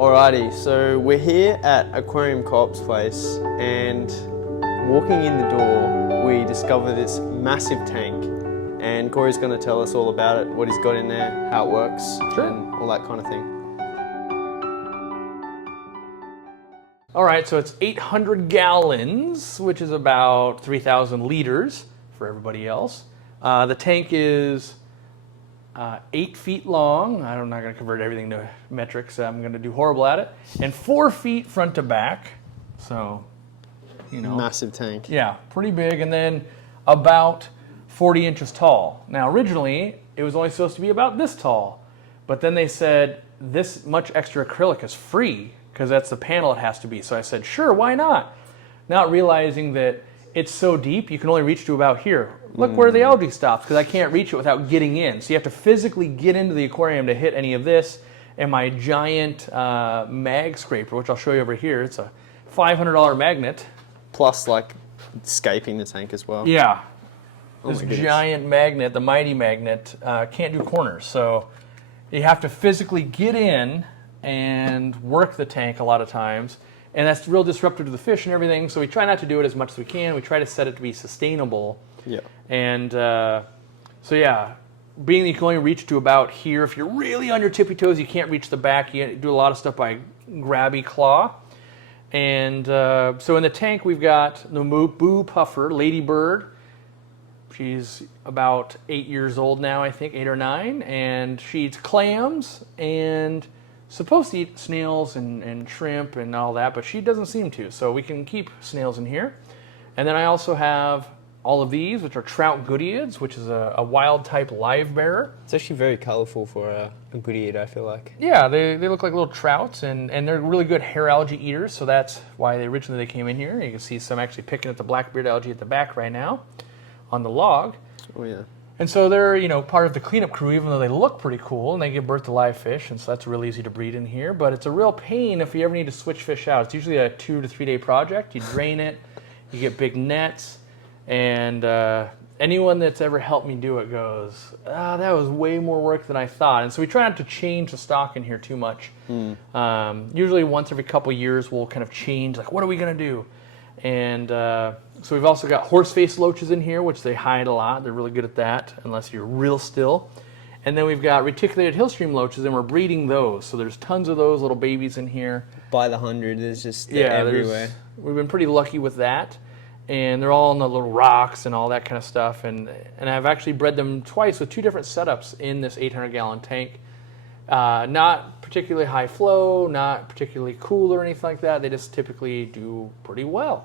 Alrighty, so we're here at Aquarium Co-op's place, and walking in the door, we discover this massive tank. And Cory's going to tell us all about it, what he's got in there, how it works, and all that kind of thing. All right, so it's 800 gallons, which is about 3,000 liters for everybody else. The tank is 8 feet long. I'm not going to convert everything to metrics. I'm going to do horrible at it. And 4 feet front to back. So, you know. Massive tank. Yeah, pretty big. And then about 40 inches tall. Now, originally, it was only supposed to be about this tall. But then they said this much extra acrylic is free because that's the panel it has to be. So I said, sure, why not? Not realizing that it's so deep, you can only reach to about here. Look where the algae stops, because I can't reach it without getting in. So you have to physically get into the aquarium to hit any of this. And my giant mag scraper, which I'll show you over here, it's a $500 magnet. Plus, like, escaping the tank as well. Yeah. Oh This giant magnet, the mighty magnet, can't do corners. So you have to physically get in and work the tank a lot of times. And that's real disruptive to the fish and everything. So we try not to do it as much as we can. We try to set it to be sustainable. Yeah. And so yeah, being that you can only reach to about here, if you're really on your tippy toes, you can't reach the back. You do a lot of stuff by grabby claw. And so in the tank, we've got the Mbu Puffer, ladybird. She's about 8 years old now, I think, 8 or 9. And she eats clams and supposed to eat snails and shrimp and all that, but she doesn't seem to. So we can keep snails in here. And then I also have all of these, which are trout goodeids, which is a wild type live bearer. It's actually very colorful for a goodieid, I feel like. Yeah, they look like little trouts, and they're really good hair algae eaters, so that's why originally they came in here. You can see some actually picking at the blackbeard algae at the back right now on the log. Oh yeah. And so they're, you know, part of the cleanup crew, even though they look pretty cool, and they give birth to live fish, and so that's real easy to breed in here. But it's a real pain if you ever need to switch fish out. It's usually a 2 to 3 day project. You drain it, you get big nets, and anyone that's ever helped me do it goes, that was way more work than I thought. And so we try not to change the stock in here too much. Usually once every couple years we'll kind of change, like, what are we going to do? And so we've also got horse-faced loaches in here, which they hide a lot. They're really good at that, unless you're real still. And then we've got reticulated hillstream loaches, and we're breeding those. So there's tons of those little babies in here. By the 100, there's just everywhere. We've been pretty lucky with that. And they're all on the little rocks and all that kind of stuff. And I've actually bred them twice with 2 different setups in this 800-gallon tank. Not particularly high flow, not particularly cool or anything like that. They just typically do pretty well.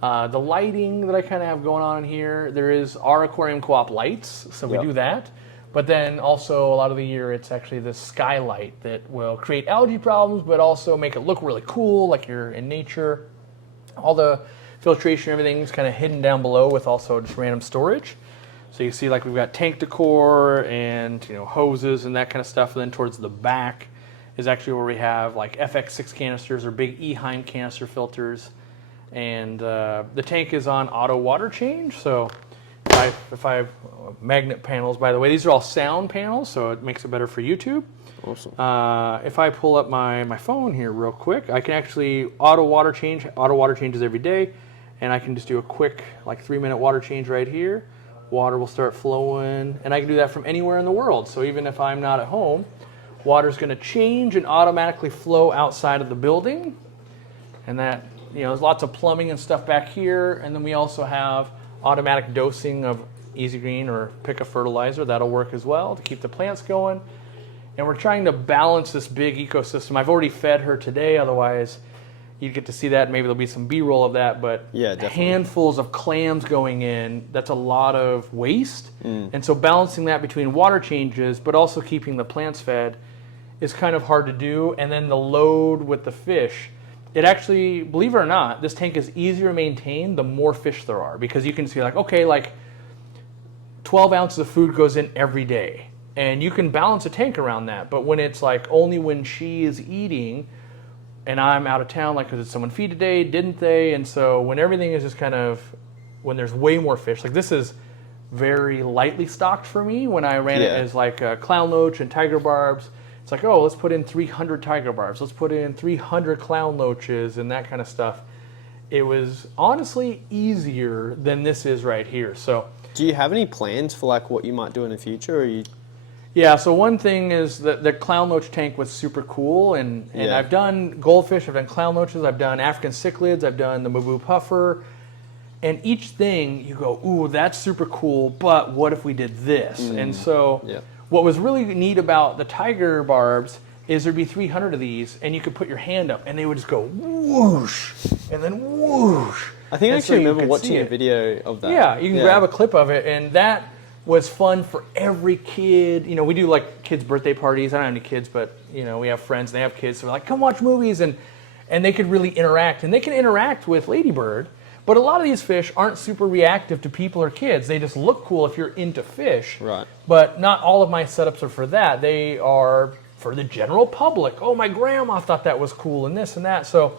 The lighting that I kind of have going on in here, there is our Aquarium Co-op lights, so we do that. But then also a lot of the year it's actually this skylight that will create algae problems, but also make it look really cool, like you're in nature. All the filtration, everything's kind of hidden down below with also just random storage. So you see, like, we've got tank decor and, you know, hoses and that kind of stuff. And then towards the back is actually where we have like FX6 canisters or big Eheim canister filters. And the tank is on auto water change. So if I have magnet panels, by the way, these are all sound panels, so it makes it better for YouTube. Awesome. If I pull up my phone here real quick, I can actually auto water change. Auto water changes every day. And I can just do a quick, like, 3-minute water change right here. Water will start flowing, and I can do that from anywhere in the world. So even if I'm not at home, water's going to change and automatically flow outside of the building. And that, you know, there's lots of plumbing and stuff back here. And then we also have automatic dosing of Easy Green or Pick a Fertilizer. That'll work as well to keep the plants going. And we're trying to balance this big ecosystem. I've already fed her today, otherwise you'd get to see that. Maybe there'll be some B-roll of that, but yeah, definitely. Handfuls of clams going in, that's a lot of waste. And so balancing that between water changes, but also keeping the plants fed is kind of hard to do. And then the load with the fish, it actually, believe it or not, this tank is easier to maintain the more fish there are, because you can see, like, okay, like 12 ounces of food goes in every day. And you can balance a tank around that. But when it's like only when she is eating, and I'm out of town, like, did someone feed today? Didn't they? And so when everything is just kind of, when there's way more fish, like this is very lightly stocked for me when I ran it as like clown loach and tiger barbs. It's like, oh, let's put in 300 tiger barbs, let's put in 300 clown loaches and that kind of stuff. It was honestly easier than this is right here. So, do you have any plans for like what you might do in the future? Or you... Yeah, so one thing is that the clown loach tank was super cool, and I've done goldfish, I've done clown loaches, I've done African cichlids, I've done the Mbu Puffer, and each thing you go, ooh, that's super cool, but what if we did this? And so what was really neat about the tiger barbs is there'd be 300 of these, and you could put your hand up, and they would just go whoosh, and then whoosh. I think I actually remember watching a video of that. Yeah, you can grab a clip of it, and that was fun for every kid. You know, we do like kids' birthday parties. I don't have any kids, but you know, we have friends and they have kids. So we're like, come watch movies, and they could really interact. And they can interact with ladybird, but a lot of these fish aren't super reactive to people or kids. They just look cool if you're into fish. Right. But not all of my setups are for that. They are for the general public. Oh, my grandma thought that was cool, and this and that. So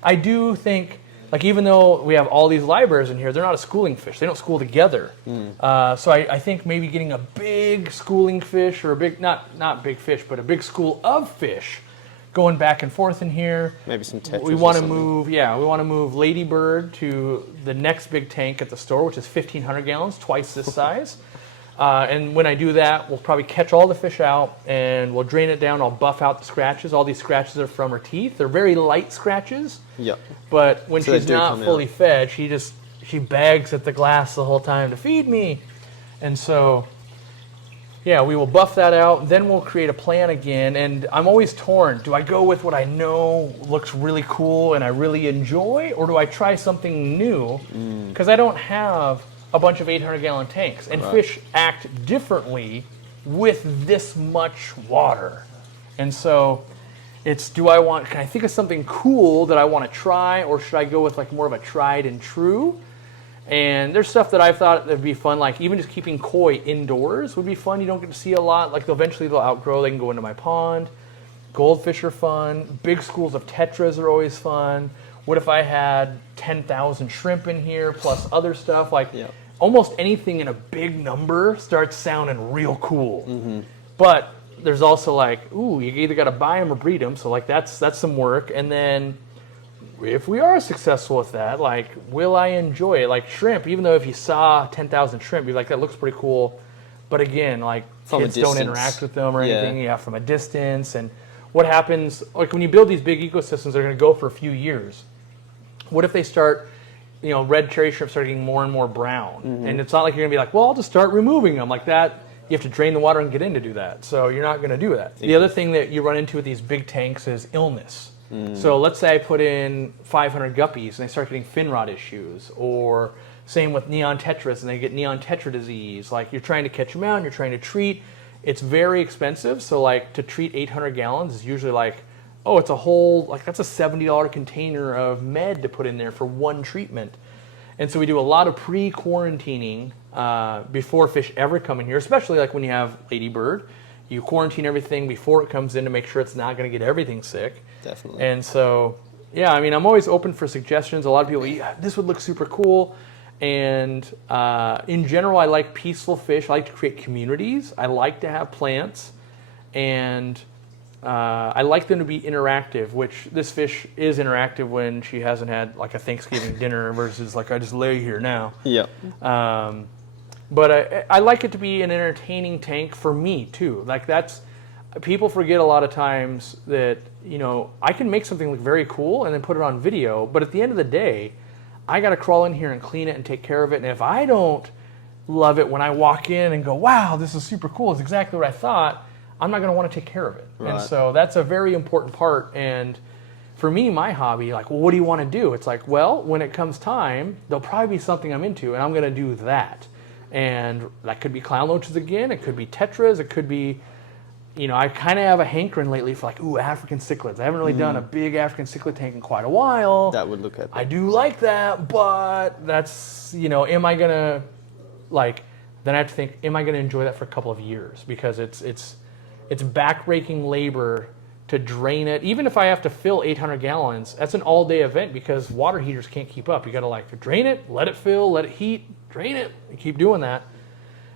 I do think, like, even though we have all these libraries in here, they're not a schooling fish. They don't school together. So I think maybe getting a big schooling fish, or a big, not big fish, but a big school of fish going back and forth in here. Maybe some Tetris. We want to move, we want to move ladybird to the next big tank at the store, which is 1,500 gallons, twice this size. And when I do that, we'll probably catch all the fish out and we'll drain it down. I'll buff out the scratches. All these scratches are from her teeth. They're very light scratches. Yep. But when she's not fully fed, she bags at the glass the whole time to feed me. And so, yeah, we will buff that out. Then we'll create a plan again. And I'm always torn. Do I go with what I know looks really cool and I really enjoy? Or do I try something new? Because I don't have a bunch of 800-gallon tanks, and fish act differently with this much water. And so it's, can I think of something cool that I want to try, or should I go with like more of a tried and true? And there's stuff that I've thought would be fun, like even just keeping koi indoors would be fun. You don't get to see a lot. Like eventually they'll outgrow, they can go into my pond. Goldfish are fun. Big schools of tetras are always fun. What if I had 10,000 shrimp in here plus other stuff? Like almost anything in a big number starts sounding real cool. But there's also like, ooh, you either got to buy them or breed them. So like that's some work. And then if we are successful with that, like, will I enjoy it? Like shrimp, even though if you saw 10,000 shrimp, you'd be like, that looks pretty cool. But again, like kids don't interact with them or anything. Yeah, from a distance. And what happens, like when you build these big ecosystems, they're going to go for a few years. What if they start, you know, red cherry shrimp start getting more and more brown? And it's not like you're going to be like, well, I'll just start removing them like that. You have to drain the water and get in to do that. So you're not going to do that. The other thing that you run into with these big tanks is illness. So let's say I put in 500 guppies and they start getting fin rot issues, or same with neon tetras and they get neon tetra disease. Like you're trying to catch them out and you're trying to treat. It's very expensive. So like to treat 800 gallons is usually like, oh, it's a whole, like that's a $70 container of med to put in there for one treatment. And so we do a lot of pre-quarantining before fish ever come in here, especially like when you have ladybird. You quarantine everything before it comes in to make sure it's not going to get everything sick. Definitely. And so, yeah, I mean, I'm always open for suggestions. A lot of people, yeah, this would look super cool. And in general, I like peaceful fish. I like to create communities. I like to have plants. And I like them to be interactive, which this fish is interactive when she hasn't had like a Thanksgiving dinner versus like I just lay here now. Yeah. But I like it to be an entertaining tank for me too. Like that's, people forget a lot of times that, you know, I can make something look very cool and then put it on video, but at the end of the day, I got to crawl in here and clean it and take care of it. And if I don't love it when I walk in and go, wow, this is super cool, it's exactly what I thought, I'm not going to want to take care of it. Right. And so that's a very important part. And for me, my hobby, like, well, what do you want to do? It's like, well, when it comes time, there'll probably be something I'm into, and I'm going to do that. And that could be clown loaches again. It could be tetras. It could be, you know, I kind of have a hankering lately for like, ooh, African cichlids. I haven't really done a big African cichlid tank in quite a while. That would look epic. I do like that, but that's, you know, am I going to, like, then I have to think, am I going to enjoy that for a couple of years? Because it's back-breaking labor to drain it. Even if I have to fill 800 gallons, that's an all-day event because water heaters can't keep up. You got to like drain it, let it fill, let it heat, drain it, and keep doing that.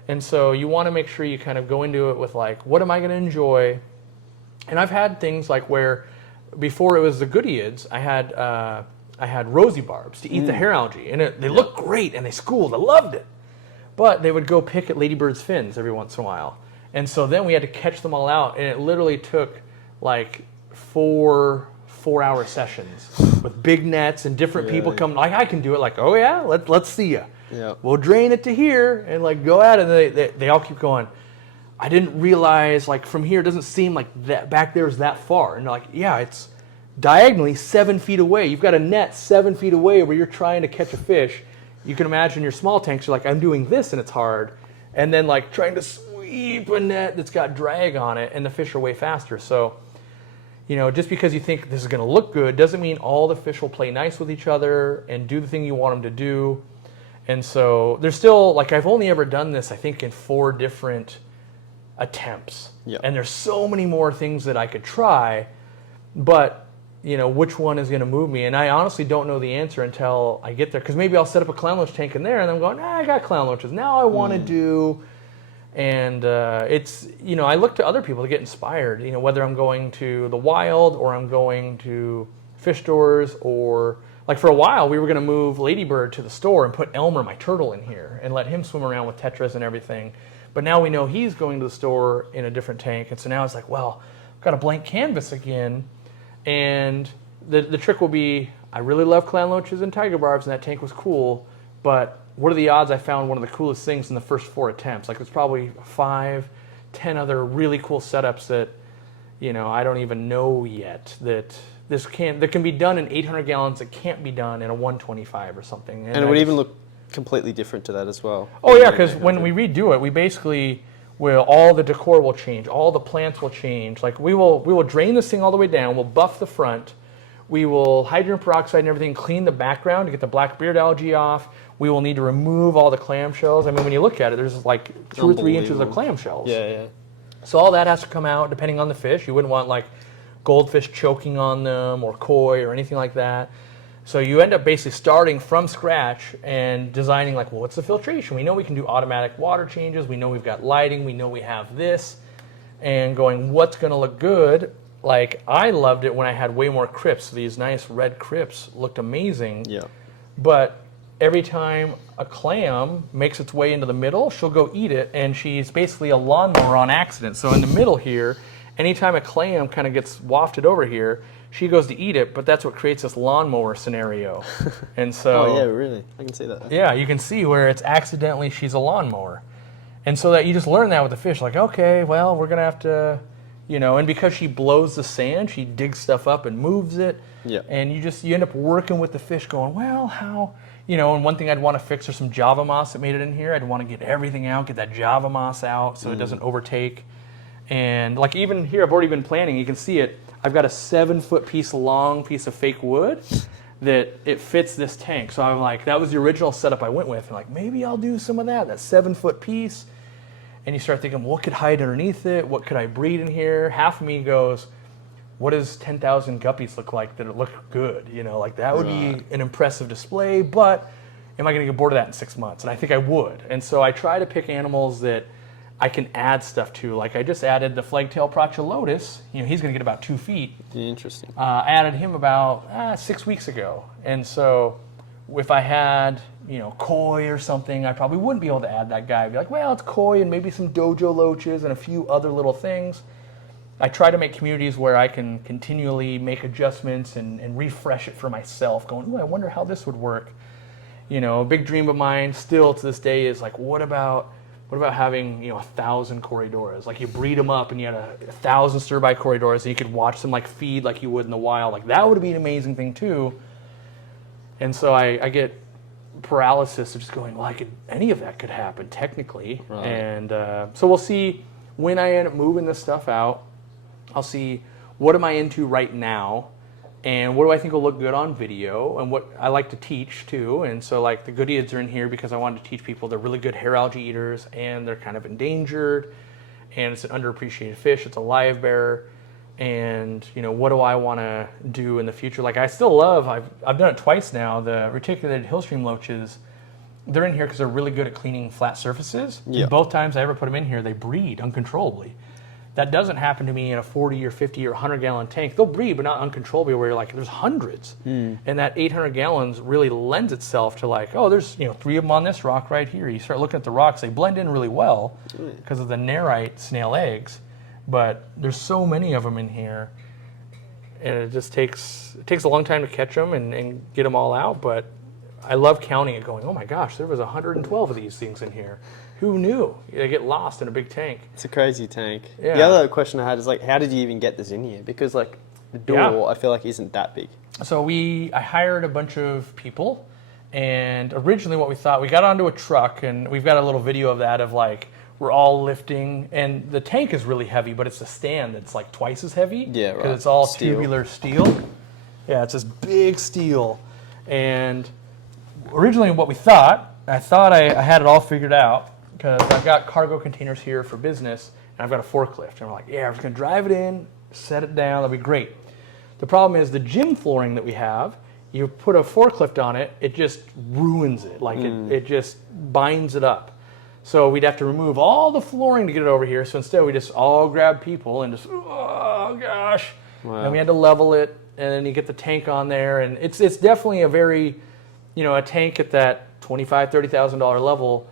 And so you want to make sure you kind of go into it with like, what am I going to enjoy? And I've had things like where before it was the Goodeids, I had rosy barbs to eat the hair algae, and they looked great, and they schooled. I loved it. But they would go pick at ladybirds' fins every once in a while. And so then we had to catch them all out, and it literally took like four-hour sessions with big nets and different people coming. Like, I can do it. Like, oh yeah, let's see ya. Yeah. We'll drain it to here and like go at it. And they all keep going. I didn't realize like from here it doesn't seem like that back there is that far. And they're like, yeah, it's diagonally 7 feet away. You've got a net 7 feet away where you're trying to catch a fish. You can imagine your small tanks are like, I'm doing this and it's hard. And then like trying to sweep a net that's got drag on it, and the fish are way faster. So, you know, just because you think this is going to look good doesn't mean all the fish will play nice with each other and do the thing you want them to do. And so there's still, like, I've only ever done this, I think, in 4 different attempts. Yep. And there's so many more things that I could try, but, you know, which one is going to move me? And I honestly don't know the answer until I get there, because maybe I'll set up a clown loach tank in there, and I'm going, I got clown loaches. Now I want to do... And it's, you know, I look to other people to get inspired, you know, whether I'm going to the wild or I'm going to fish stores, or like for a while we were going to move Ladybird to the store and put Elmer, my turtle, in here and let him swim around with tetras and everything. But now we know he's going to the store in a different tank. And so now it's like, well, I've got a blank canvas again. And the trick will be, I really love clown loaches and tiger barbs, and that tank was cool, but what are the odds I found one of the coolest things in the first 4 attempts? Like, there's probably 5, 10 other really cool setups that, you know, I don't even know yet that can be done in 800 gallons that can't be done in a 125 or something. And it would even look completely different to that as well. Oh yeah, because when we redo it, we basically all the decor will change, all the plants will change. Like, we will drain this thing all the way down, we'll buff the front, we will hydrogen peroxide and everything, clean the background to get the black beard algae off. We will need to remove all the clamshells. I mean, when you look at it, there's like 2 or 3 inches of clamshells. Yeah, yeah. So all that has to come out depending on the fish. You wouldn't want like goldfish choking on them or koi or anything like that. So you end up basically starting from scratch and designing like, well, what's the filtration? We know we can do automatic water changes. We know we've got lighting. We know we have this. And going, what's going to look good? Like, I loved it when I had way more crypts. These nice red crypts looked amazing. Yeah. But every time a clam makes its way into the middle, she'll go eat it, and she's basically a lawnmower on accident. So in the middle here, anytime a clam kind of gets wafted over here, she goes to eat it, but that's what creates this lawnmower scenario. And so, oh yeah, really? I can see that. Yeah, you can see where it's accidentally she's a lawnmower. And so that you just learn that with the fish, like, okay, well, we're going to have to, you know, and because she blows the sand, she digs stuff up and moves it. Yeah. And you end up working with the fish going, well, how, you know, and one thing I'd want to fix are some Java moss that made it in here. I'd want to get everything out, get that Java moss out so it doesn't overtake. And like even here, I've already been planning, you can see it. I've got a 7-foot long piece of fake wood that it fits this tank. So I'm like, that was the original setup I went with. And like, maybe I'll do some of that 7-foot piece. And you start thinking, what could hide underneath it? What could I breed in here? Half of me goes, what does 10,000 guppies look like that look good? You know, like that would be an impressive display, but am I going to get bored of that in 6 months? And I think I would. And so I try to pick animals that I can add stuff to. Like I just added the flagtail Prochulotus. You know, he's going to get about 2 feet. Interesting. I added him about 6 weeks ago. And so if I had, you know, koi or something, I probably wouldn't be able to add that guy. I'd be like, well, it's koi and maybe some dojo loaches and a few other little things. I try to make communities where I can continually make adjustments and refresh it for myself, going, ooh, I wonder how this would work. You know, a big dream of mine still to this day is like, what about having, you know, 1,000 Corydoras? Like you breed them up and you had 1,000 stir-by Corydoras and you could watch them like feed like you would in the wild. Like that would be an amazing thing too. And so I get paralysis of just going, well, any of that could happen technically. Right. And so we'll see when I end up moving this stuff out. I'll see what am I into right now and what do I think will look good on video and what I like to teach too. And so like the Goodeids are in here because I wanted to teach people they're really good hair algae eaters and they're kind of endangered and it's an underappreciated fish. It's a live bearer. And, you know, what do I want to do in the future? Like I still love, I've done it twice now, the reticulated hillstream loaches, they're in here because they're really good at cleaning flat surfaces. Yeah. Both times I ever put them in here, they breed uncontrollably. That doesn't happen to me in a 40 or 50 or 100 gallon tank. They'll breed, but not uncontrollably, where you're like, there's hundreds. And that 800 gallons really lends itself to like, oh, there's 3 of them on this rock right here. You start looking at the rocks, they blend in really well because of the narite snail eggs. But there's so many of them in here, and it just takes a long time to catch them and get them all out. But I love counting it, going, oh my gosh, there was 112 of these things in here. Who knew? They get lost in a big tank. It's a crazy tank. Yeah. The other question I had is like, how did you even get this in here? Because like the door, I feel like isn't that big. So I hired a bunch of people, and originally what we thought, we got onto a truck, and we've got a little video of that, of like, we're all lifting, and the tank is really heavy, but it's the stand that's like twice as heavy. Yeah, right. Because it's all Steel. tubular steel. Yeah, it's this big steel. And originally what we thought, I had it all figured out, because I've got cargo containers here for business, and I've got a forklift. And we're like, yeah, we're just going to drive it in, set it down, that'll be great. The problem is the gym flooring that we have, you put a forklift on it, it just ruins it. Like it just binds it up. So we'd have to remove all the flooring to get it over here. So instead we just all grab people and just, oh gosh. Wow. And we had to level it, and then you get the tank on there. And it's definitely a very, a tank at that $25,000, $30,000 level.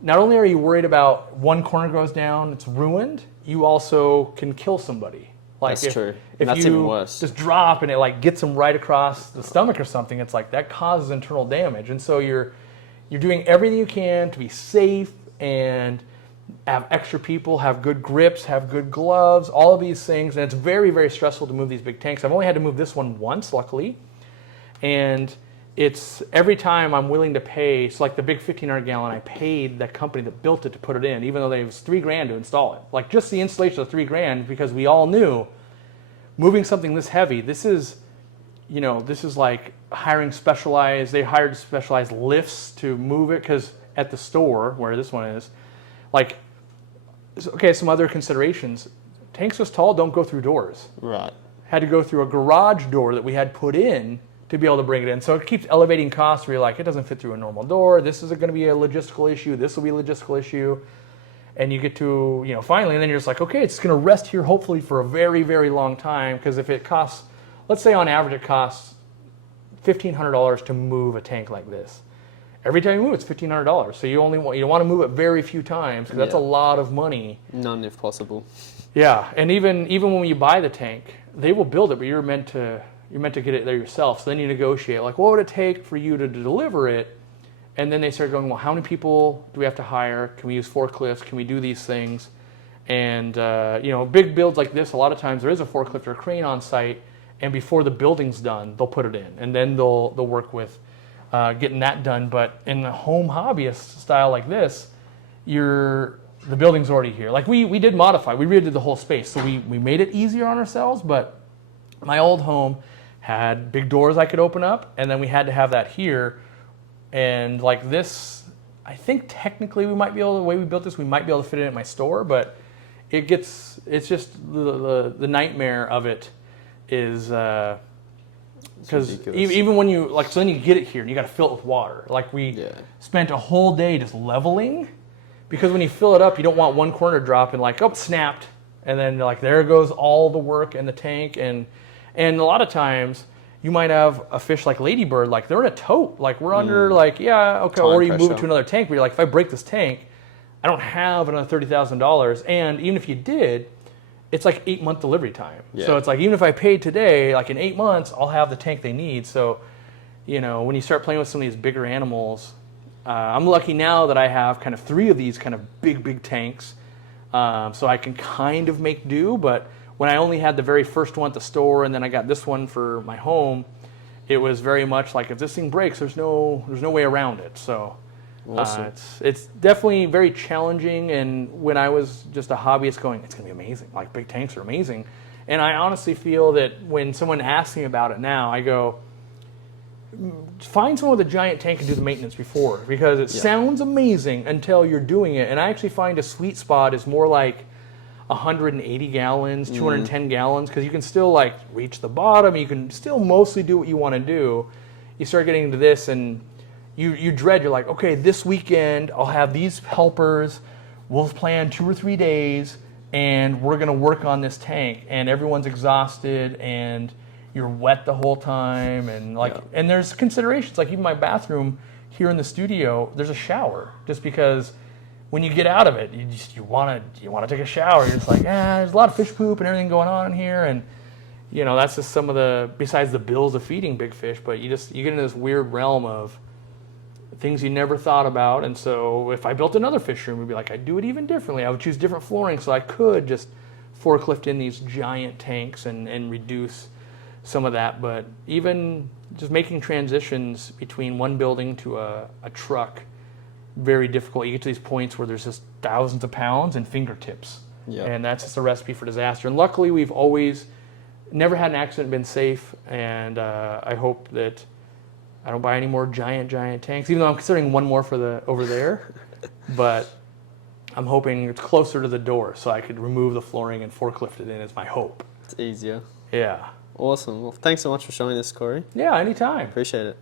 Not only are you worried about one corner goes down, it's ruined, you also can kill somebody. Like That's true. If That's you even worse. just drop and it like gets them right across the stomach or something, it's like that causes internal damage. And so you're doing everything you can to be safe and have extra people, have good grips, have good gloves, all of these things. And it's very, very stressful to move these big tanks. I've only had to move this one once, luckily. And it's every time I'm willing to pay. So like the big 1,500 gallon, I paid that company that built it to put it in, even though it was $3,000 to install it. Like just the installation of $3,000, because we all knew moving something this heavy, this is like hiring specialized. They hired specialized lifts to move it, because at the store where this one is, like, okay, some other considerations. Tanks this tall don't go through doors. Right. Had to go through a garage door that we had put in to be able to bring it in. So it keeps elevating costs where you're like, it doesn't fit through a normal door. This is going to be a logistical issue. This will be a logistical issue. And you get to, finally, and then you're just like, okay, it's going to rest here hopefully for a very, very long time. Because if it costs, let's say on average it costs $1,500 to move a tank like this. Every time you move, it's $1,500. So you want to move it very few times, because that's a lot of money. None if possible. Yeah, and even when you buy the tank, they will build it, but you're meant to get it there yourself. So then you negotiate, like, what would it take for you to deliver it? And then they start going, well, how many people do we have to hire? Can we use forklifts? Can we do these things? And big builds like this, a lot of times there is a forklift or a crane on site, and before the building's done, they'll put it in, and then they'll work with getting that done. But in the home hobbyist style like this, the building's already here. Like we did modify, we redid the whole space, so we made it easier on ourselves. But my old home had big doors I could open up, and then we had to have that here. And like this, I think technically we might be able, the way we built this, we might be able to fit it in my store, but it's just the nightmare of it is, because even when you, like, so then you get it here and you got to fill it with water. Like we spent a whole day just leveling, because when you fill it up, you don't want one corner to drop and like, oh, it snapped. And then like, there goes all the work in the tank. And a lot of times you might have a fish like ladybird, like they're in a tote, like we're under like, yeah, okay. Time Or you pressure. move it to another tank, but you're like, if I break this tank, I don't have another $30,000. And even if you did, it's like 8-month delivery time. Yeah. So it's like, even if I paid today, like in 8 months, I'll have the tank they need. So, when you start playing with some of these bigger animals, I'm lucky now that I have kind of 3 of these kind of big tanks. So I can kind of make do, but when I only had the very first one at the store, and then I got this one for my home, it was very much like, if this thing breaks, there's no way around it. So Awesome. It's definitely very challenging. And when I was just a hobbyist going, it's going to be amazing. Like, big tanks are amazing. And I honestly feel that when someone asks me about it now, I go, find someone with a giant tank and do the maintenance before, because it sounds amazing until you're doing it. And I actually find a sweet spot is more like 180 gallons, 210 gallons, because you can still like reach the bottom. You can still mostly do what you want to do. You start getting into this and you dread, you're like, okay, this weekend I'll have these helpers. We'll plan 2 or 3 days and we're going to work on this tank, and everyone's exhausted, and you're wet the whole time, and and there's considerations, like even my bathroom here in the studio, there's a shower, just because when you get out of it, you want to take a shower. You're just like, there's a lot of fish poop and everything going on in here, and that's just some of the, besides the bills of feeding big fish, but you get into this weird realm of things you never thought about. And so if I built another fish room, it'd be like, I'd do it even differently. I would choose different flooring so I could just forklift in these giant tanks and reduce some of that. But even just making transitions between one building to a truck, very difficult. You get to these points where there's just thousands of pounds and fingertips. Yeah. And that's just a recipe for disaster. And luckily, we've always never had an accident, been safe. And I hope that I don't buy any more giant tanks, even though I'm considering one more for over there. But I'm hoping it's closer to the door so I could remove the flooring and forklift it in, is my hope. It's easier. Yeah. Awesome. Well, thanks so much for showing this, Cory. Yeah, anytime. Appreciate it.